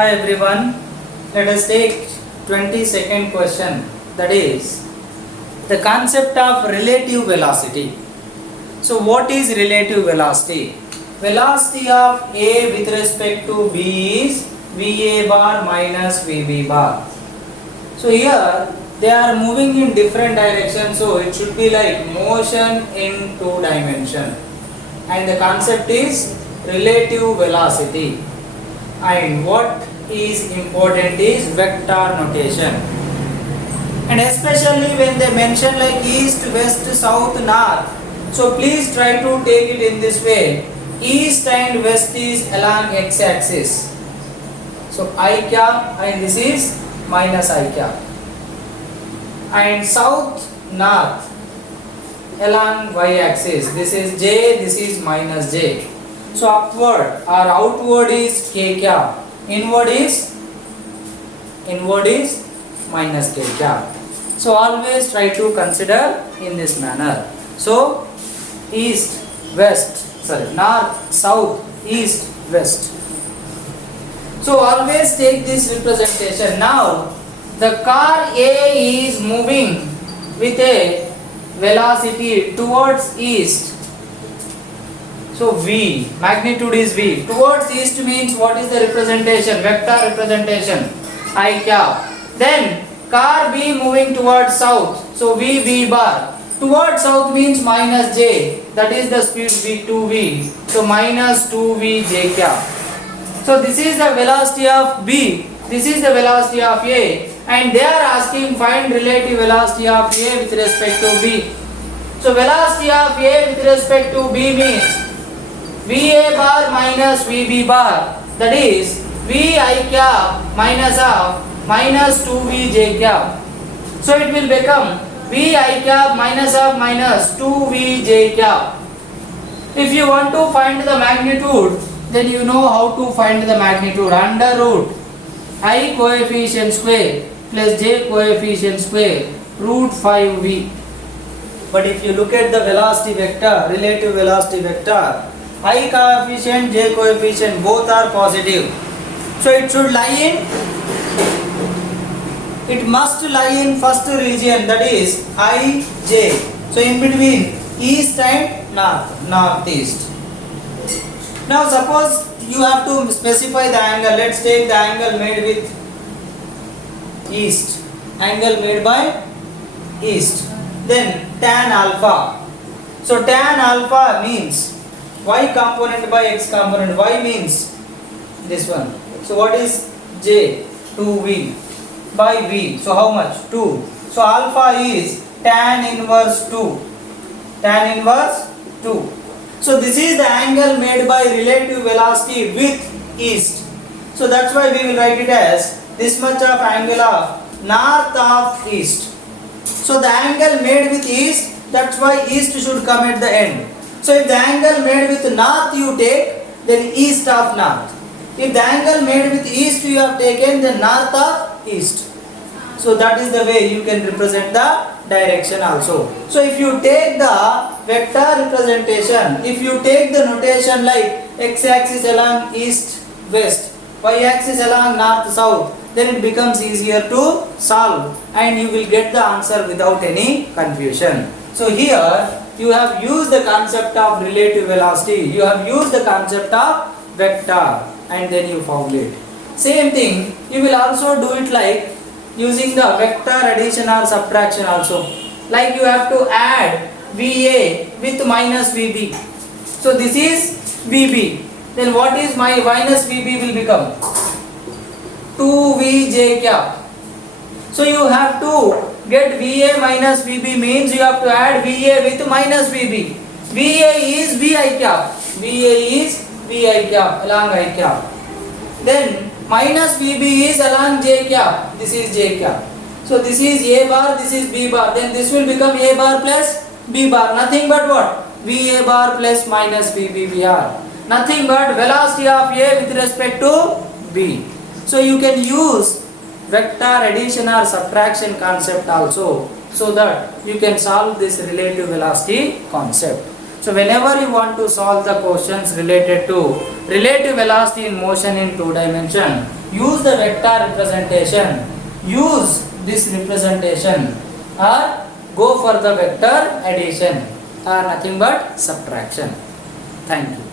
Hi everyone, let us take 22nd question, that is the concept of relative velocity. So what is relative velocity? Velocity of A with respect to B is VA bar minus VB bar. So here they are moving in different directions, so it should be like motion in two dimension, and the concept is relative velocity. And what is important is vector notation, and especially when they mention like east, west, south, north, so please try to take it in this way. East and west is along x-axis, so I cap, and this is minus I cap, and south, north along y-axis, this is j, this is minus j. So upward or outward is k cap, inward is minus k cap. So always try to consider in this manner. So east, west, north, south, east, west. So always take this representation. Now the car A is moving with a velocity towards east. So V, magnitude is V. Towards east means what is the representation? Vector representation, I cap. Then car B moving towards south. So V bar. Towards south means minus J. That is the speed V2V. So minus 2V J cap. So this is the velocity of B. This is the velocity of A. And they are asking find relative velocity of A with respect to B. So velocity of A with respect to B means VA bar minus VB bar, that is VI cap minus of minus 2VJ cap. So it will become VI cap minus of minus 2VJ cap. If you want to find the magnitude, then you know how to find the magnitude. Under root I coefficient square plus j coefficient square root 5V. But if you look at the velocity vector, relative velocity vector, I coefficient, j coefficient both are positive. So it should lie in, it must lie in first region, that is I, j. So in between east and northeast. Now suppose you have to specify the angle. Let's take the angle made with east. Angle made by east. Then tan alpha. So tan alpha means y component by x component. Y means this one. So what is j? 2v by v. So how much? 2. So alpha is tan inverse 2. Tan inverse 2. So this is the angle made by relative velocity with east. So that's why we will write it as this much of angle of north of east. So the angle made with east, that's why east should come at the end. So if the angle made with north you take, then east of north. If the angle made with east you have taken, then north of east. So that is the way you can represent the direction also. So if you take the vector representation, if you take the notation like x-axis along east west, y-axis along north south, then it becomes easier to solve and you will get the answer without any confusion. So here you have used the concept of relative velocity, you have used the concept of vector, and then you found it. Same thing, you will also do it like using the vector addition or subtraction also. Like you have to add VA with minus VB. So this is VB. Then what is my minus VB will become 2VJ cap. So you have to get VA minus VB means you have to add VA with minus VB. VA is VI cap. VA is VI cap along I cap. Then minus VB is along J cap. This is J cap. So this is A bar, this is B bar. Then this will become A bar plus B bar. Nothing but what? VA bar plus minus VB bar. Nothing but velocity of A with respect to B. So you can use vector addition or subtraction concept also, so that you can solve this relative velocity concept. So whenever you want to solve the questions related to relative velocity in motion in two dimension, use the vector representation, use this representation, or go for the vector addition or nothing but subtraction. Thank you.